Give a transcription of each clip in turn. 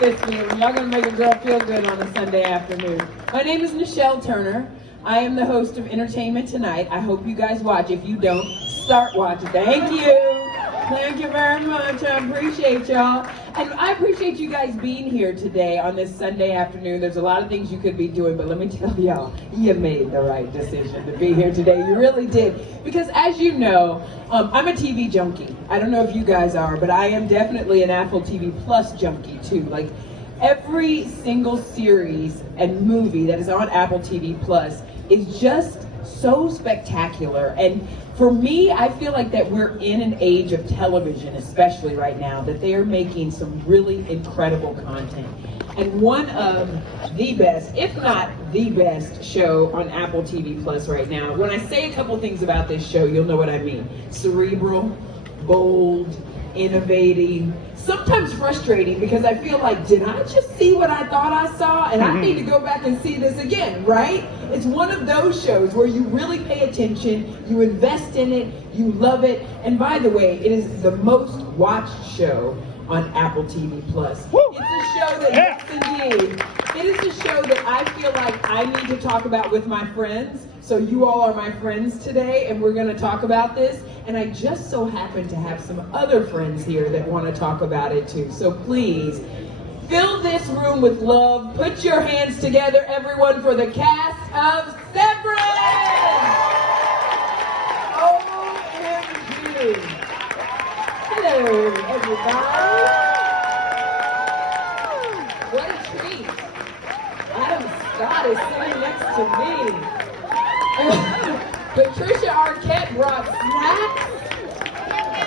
this feeling. Y'all gonna make a girl feel good on a Sunday afternoon. My name is Nischelle Turner. I am the host of Entertainment Tonight. I hope you guys watch. If you don't, start watching. Thank you. Thank you very much. I appreciate y'all. And I appreciate you guys being here today on this Sunday afternoon. There's a lot of things you could be doing, but let me tell y'all, you made the right decision to be here today. You really did. Because as you know, I'm a TV junkie. I don't know if you guys are, but I am definitely an Apple TV Plus junkie too. Like every single series and movie that is on Apple TV Plus is just so spectacular. And for me, I feel like that we're in an age of television, especially right now, that they are making some really incredible content. And one of the best, if not the best show on Apple TV Plus right now, when I say a couple things about this show, you'll know what I mean. Cerebral, bold, innovating, sometimes frustrating because I feel like, did I just see what I thought I saw? And I need to go back and see this again, right? It's one of those shows where you really pay attention, you invest in it, you love it. And by the way, it is the most watched show on Apple TV Plus. It's a show that, yes indeed, it is a show that I feel like I need to talk about with my friends. So you all are my friends today, and we're gonna talk about this. And I just so happen to have some other friends here that wanna talk about it too. So please, fill this room with love. Put your hands together, everyone, for the cast of Severance! OMG! Hello, everybody. What a treat. Adam Scott is sitting next to me. Patricia Arquette brought snacks.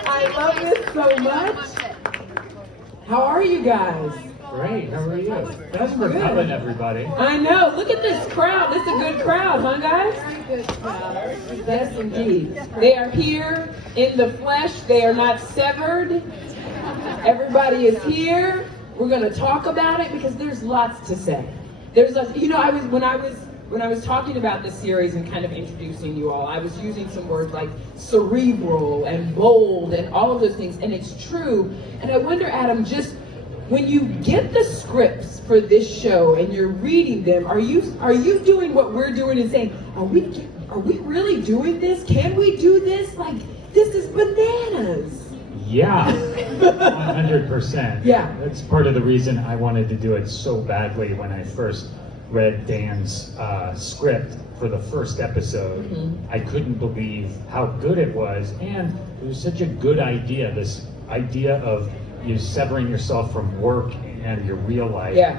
I love this so much. How are you guys? Great, how are you? Thanks for coming, everybody. I know, look at this crowd. This is a good crowd, huh guys? Very good crowd. Yes, indeed. They are here in the flesh. They are not severed. Everybody is here. We're going to talk about it because there's lots to say. There's a, you know, when I was talking about this series and kind of introducing you all, I was using some words like cerebral and bold and all of those things, and it's true. And I wonder, Adam, just when you get the scripts for this show and you're reading them, are you doing what we're doing and saying, are we really doing this? Can we do this? Like, this is bananas. Yeah, 100%. Yeah. That's part of the reason I wanted to do it so badly when I first read Dan's script for the first episode. Mm-hmm. I couldn't believe how good it was, and it was such a good idea, this idea of you severing yourself from work and your real life. Yeah.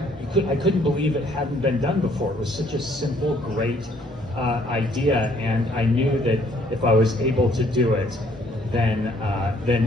I couldn't believe it hadn't been done before. It was such a simple, great idea, and I knew that if I was able to do it, then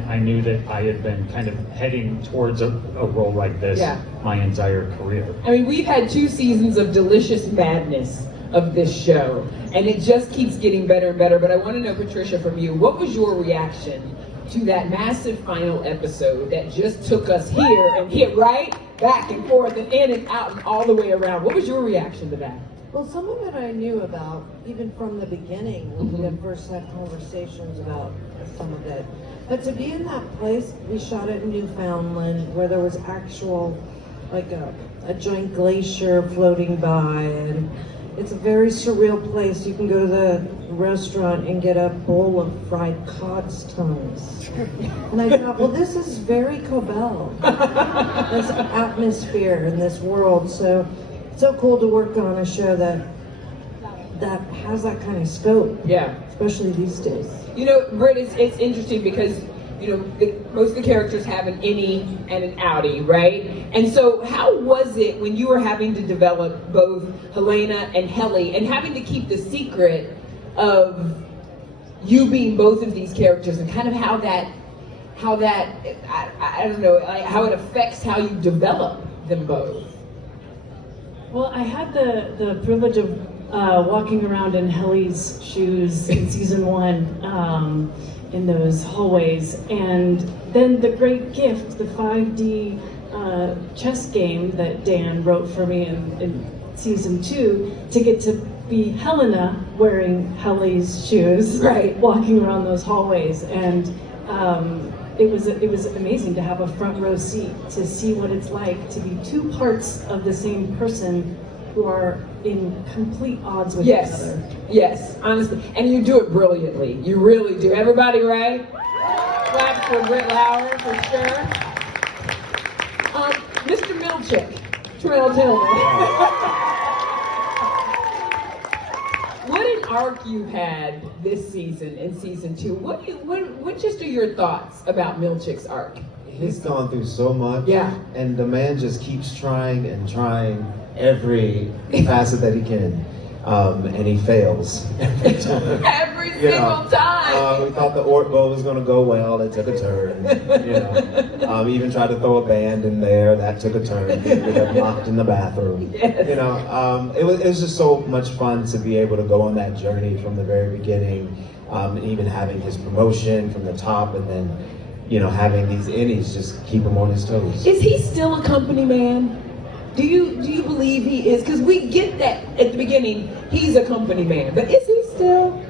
I knew that I had been kind of heading towards a role like this my entire career. I mean, we've had 2 seasons of delicious madness of this show, and it just keeps getting better and better. But I want to know, Patricia, from you, what was your reaction to that massive final episode that just took us here and hit right back and forth and in and out and all the way around? What was your reaction to that? Well, some of it I knew about, even from the beginning, when we had first had conversations about some of it. But to be in that place, we shot it in Newfoundland, where there was actual, like a giant glacier floating by, and it's a very surreal place. You can go to the restaurant and get a bowl of fried cod's tongues. And I thought, well, this is very Cobell, this atmosphere in this world. So cool to work on a show that has that kind of scope. Yeah. Especially these days. You know, Britt, it's interesting because, you know, most of the characters have an innie and an outie, right? And so how was it when you were having to develop both Helena and Helly and having to keep the secret of you being both of these characters and kind of how that I don't know, like how it affects how you develop them both? Well, I had the privilege of walking around in Helly's shoes in season 1 in those hallways, and then the great gift, the 5D chess game that Dan wrote for me in season 2, to get to be Helena wearing Helly's shoes, right, walking around those hallways, and it was amazing to have a front row seat to see what it's like to be two parts of the same person who are in complete odds with each other. Yes, honestly. And you do it brilliantly. You really do. Everybody, right? Clap for Britt Lauer, for sure. Mr. Milchick, Tramell Tillman. What an arc you've had this season, in season 2. What just are your thoughts about Milchick's arc? He's gone through so much. Yeah. And the man just keeps trying and trying every facet that he can. And he fails every time. Every single time. We thought the Ork bowl was going to go well. It took a turn. We even tried to throw a band in there. That took a turn. We got locked in the bathroom. Yes. It was just so much fun to be able to go on that journey from the very beginning, even having his promotion from the top, and then having these innies just keep him on his toes. Is he still a company man? Do you believe he is? Because we get that at the beginning, he's a company man, but is he still?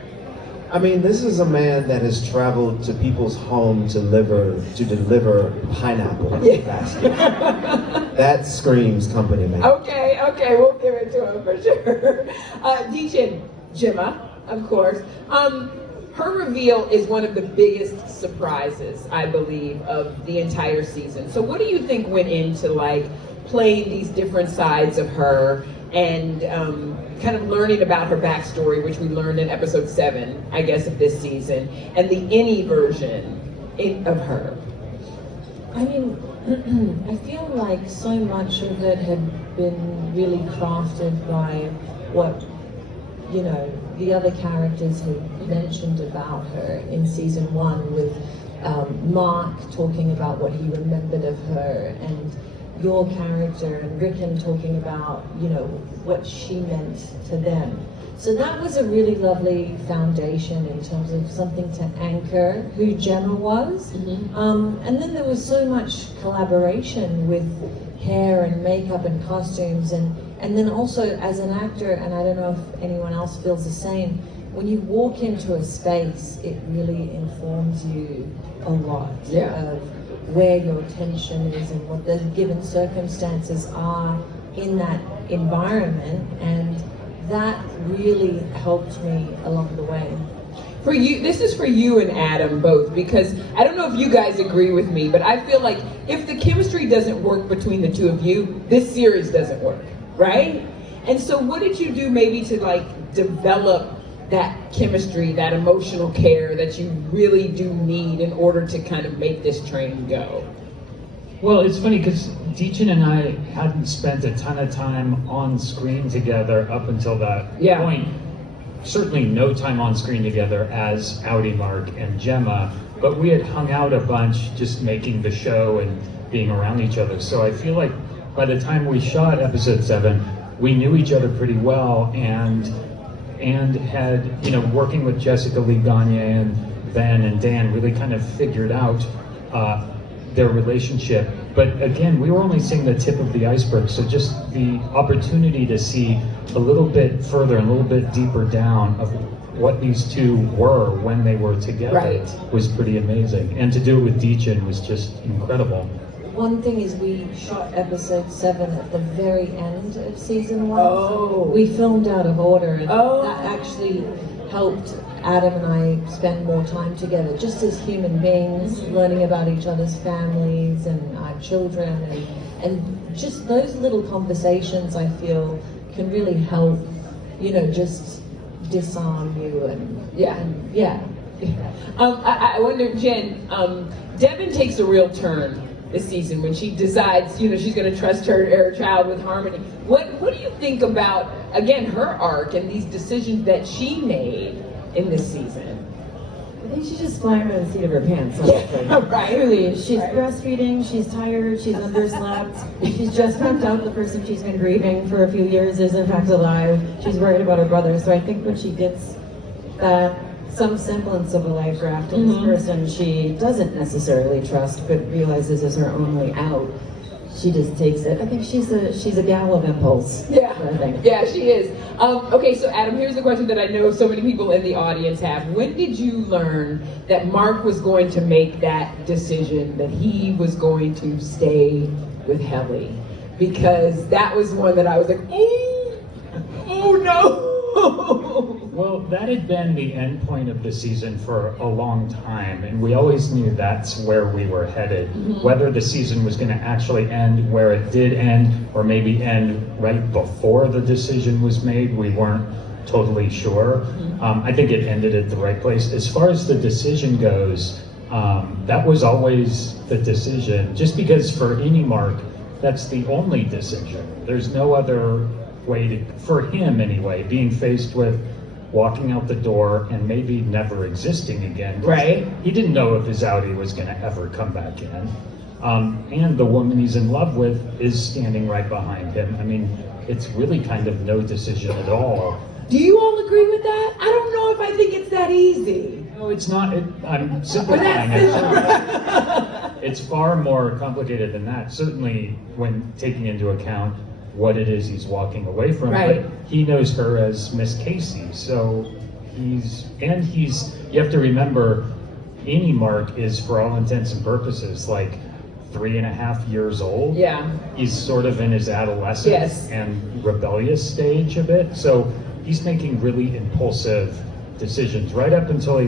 I mean, this is a man that has traveled to people's home to deliver pineapple basket. That screams company man. Okay, we'll give it to him for sure. Dichen, Gemma, of course. Her reveal is one of the biggest surprises, I believe, of the entire season. So what do you think went into playing these different sides of her and kind of learning about her backstory, which we learned in episode 7, I guess, of this season, and the innie version of her? I mean, I feel like so much of it had been really crafted by what, the other characters had mentioned about her in season 1, with Mark talking about what he remembered of her, and your character and Rickon talking about, what she meant to them. So that was a really lovely foundation in terms of something to anchor who Gemma was. Mm-hmm. And then there was so much collaboration with hair and makeup and costumes, and then also as an actor, and I don't know if anyone else feels the same, when you walk into a space, it really informs you a lot of where your attention is and what the given circumstances are in that environment, and that really helped me along the way. For you, this is for you and Adam both, because I don't know if you guys agree with me, but I feel like if the chemistry doesn't work between the two of you, this series doesn't work, right? And so what did you do maybe to develop that chemistry, that emotional care that you really do need in order to kind of make this train go? Well, it's funny because Dichen and I hadn't spent a ton of time on screen together up until that point. Certainly no time on screen together as Audi Mark and Gemma, but we had hung out a bunch just making the show and being around each other. So I feel like by the time we shot episode 7, we knew each other pretty well, and had, working with Jessica Lee Gagne and Ben and Dan, really kind of figured out their relationship. But again, we were only seeing the tip of the iceberg, so just the opportunity to see a little bit further and a little bit deeper down of what these two were when they were together was pretty amazing. And to do it with Dichen was just incredible. One thing is we shot episode 7 at the very end of season 1. Oh. We filmed out of order, and that actually helped Adam and I spend more time together, just as human beings, learning about each other's families and our children, and just those little conversations, I feel, can really help, just disarm you I wonder, Jen, Devin takes a real turn this season when she decides, she's going to trust her child with Harmony. What do you think about, again, her arc and these decisions that she made in this season? I think she's just flying by the seat of her pants. Right. Truly, she's breastfeeding, she's tired, she's underslept, she's just found out the person she's been grieving for a few years is in fact alive. She's worried about her brother, so I think when she gets that some semblance of a life raft in this person she doesn't necessarily trust but realizes is her only out, she just takes it. I think she's a gal of impulse. Yeah, I think. yeah, she is. Okay, so Adam, here's the question that I know so many people in the audience have. When did you learn that Mark was going to make that decision, that he was going to stay with Helly? Because that was one that I was like, oh no. Well, that had been the end point of the season for a long time, and we always knew that's where we were headed. Whether the season was going to actually end where it did end, or maybe end right before the decision was made, we weren't totally sure. I think it ended at the right place. As far as the decision goes, that was always the decision, just because for any Mark, that's the only decision. There's no other way to, for him anyway, being faced with walking out the door and maybe never existing again. Right. He didn't know if his outie was going to ever come back in. And the woman he's in love with is standing right behind him. I mean, it's really kind of no decision at all. Do you all agree with that? I don't know if I think it's that easy. No, it's not. I'm simplifying it. It's far more complicated than that. Certainly when taking into account what it is he's walking away from. Right. But he knows her as Miss Casey. So you have to remember, any Mark is, for all intents and purposes, like 3.5 years old. Yeah. He's sort of in his adolescence Yes. and rebellious stage a bit. So he's making really impulsive decisions. Right up until he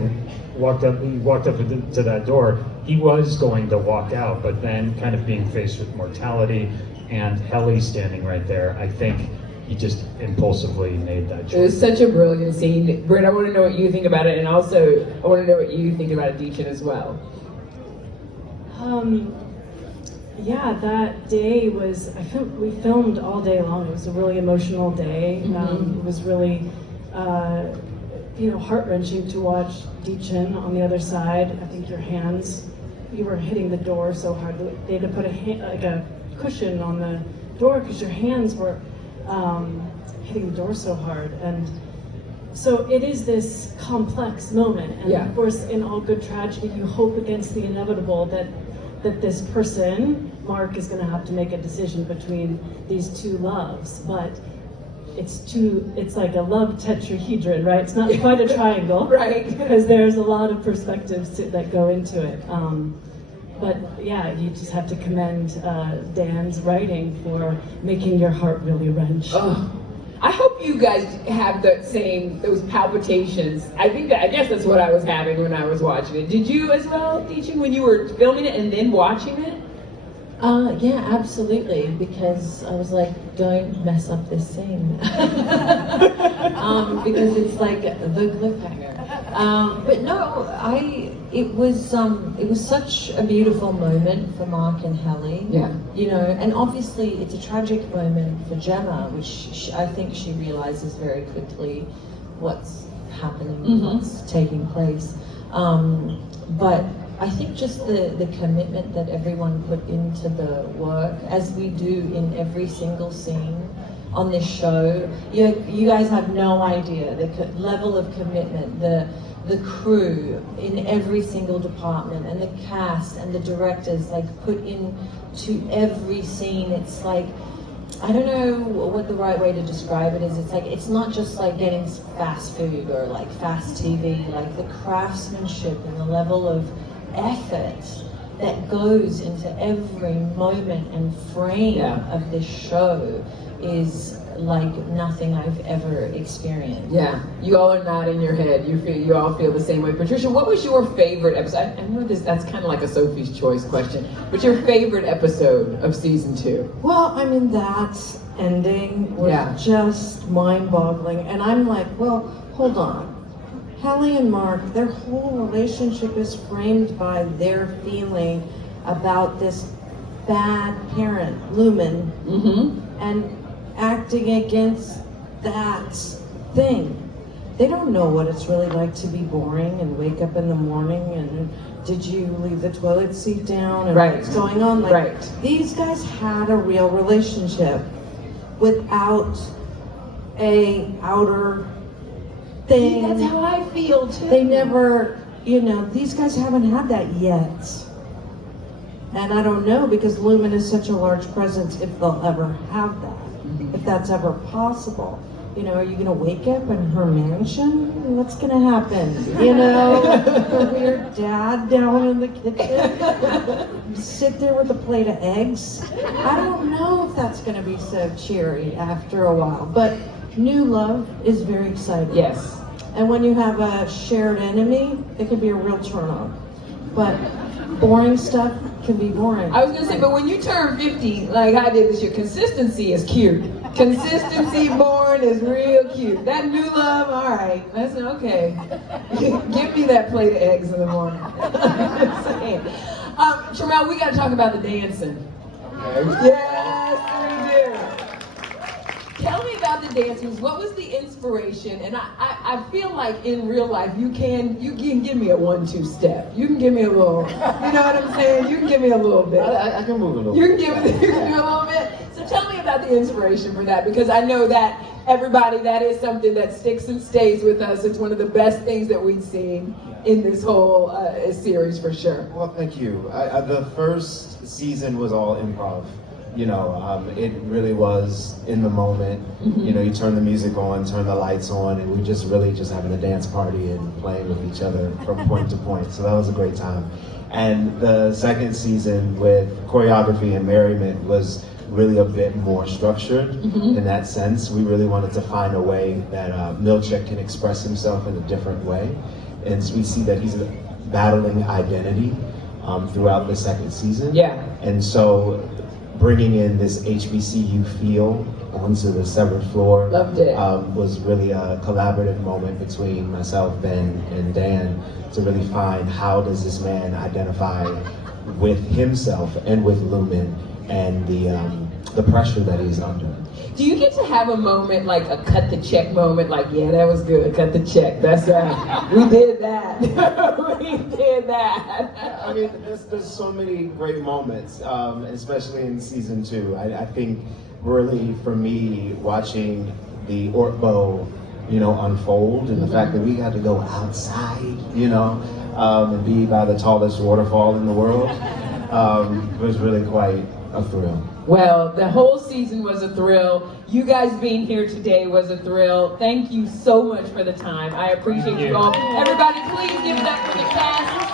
walked up to that door, he was going to walk out, but then kind of being faced with mortality and Helly standing right there, I think he just impulsively made that choice. It was such a brilliant scene. Britt, I want to know what you think about it, and also I want to know what you think about it, Dichen, as well. Yeah, that day was, we filmed all day long. It was a really emotional day. It was really, heart-wrenching to watch Dichen on the other side. I think you were hitting the door so hard. They had to put a cushion on the door because your hands were hitting the door so hard. And so it is this complex moment. And Yeah. of course, in all good tragedy, you hope against the inevitable that this person, Mark, is going to have to make a decision between these two loves. But it's like a love tetrahedron, right? It's not quite a triangle. Right. Because there's a lot of perspectives that go into it. But yeah, you just have to commend Dan's writing for making your heart really wrench. Oh, I hope you guys have those palpitations. I guess that's what I was having when I was watching it. Did you as well, Dichen, when you were filming it and then watching it? Yeah, absolutely, because I was like, don't mess up this scene. Because it's like the cliffhanger. But no, it was such a beautiful moment for Mark and Helly. Yeah. And obviously it's a tragic moment for Gemma, which I think she realizes very quickly what's happening, what's taking place. But I think just the commitment that everyone put into the work, as we do in every single scene on this show, you guys have no idea the level of commitment, the crew in every single department, and the cast and the directors put into every scene. It's like, I don't know what the right way to describe it is. It's like, it's not just like getting fast food or like fast TV, like the craftsmanship and the level of effort that goes into every moment and frame of this show is like nothing I've ever experienced. Yeah, you all are nodding your head. You all feel the same way. Patricia, what was your favorite episode? I know that's kind of like a Sophie's Choice question, but your favorite episode of season 2? Well, I mean, that ending was just mind-boggling. And I'm like, well, hold on. Helly and Mark, their whole relationship is framed by their feeling about this bad parent, Lumen, and acting against that thing. They don't know what it's really like to be boring and wake up in the morning and did you leave the toilet seat down and what's going on? These guys had a real relationship without a outer thing. That's how I feel too. They never, these guys haven't had that yet. And I don't know, because Lumen is such a large presence, if they'll ever have that, if that's ever possible. You know, are you gonna wake up in her mansion? What's gonna happen? You know, her weird dad down in the kitchen, sit there with a plate of eggs. I don't know if that's gonna be so cheery after a while, but new love is very exciting. Yes. And when you have a shared enemy, it can be a real turn on. But boring stuff can be boring. I was gonna say, but when you turn 50, like I did this year, consistency is cute. Consistency born is real cute. That new love, all right, that's okay. Give me that plate of eggs in the morning. Just saying. Tramell, we gotta talk about the dancing. Yes, we do. Tell me about the dancers. What was the inspiration? And I feel like in real life you can give me a 1-2 step. You can give me a little, you know what I'm saying? You can give me a little bit. I can move a little. You can do a little bit. So tell me about the inspiration for that, because I know that everybody, that is something that sticks and stays with us. It's one of the best things that we've seen in this whole series for sure. Well, thank you. The first season was all improv. You know, it really was in the moment. You know, you turn the music on, turn the lights on, and we just really just having a dance party and playing with each other from point to point. So that was a great time. And the second season with choreography and merriment was really a bit more structured in that sense. We really wanted to find a way that Milchek can express himself in a different way. And so we see that he's battling identity throughout the second season. Yeah. And so bringing in this HBCU feel onto the severed floor Loved it. Was really a collaborative moment between myself, Ben, and Dan to really find how does this man identify with himself and with Lumen and the pressure that he's under. Do you get to have a moment, like a cut the check moment, like, yeah, that was good, cut the check, that's right, we did that, we did that. I mean, there's so many great moments, especially in season 2. I think really for me, watching the Ortbo, you know, unfold, and the fact that we got to go outside, you know, and be by the tallest waterfall in the world, was really quite a thrill. Well, the whole season was a thrill. You guys being here today was a thrill. Thank you so much for the time. I appreciate you all. Everybody, please give it up for the cast.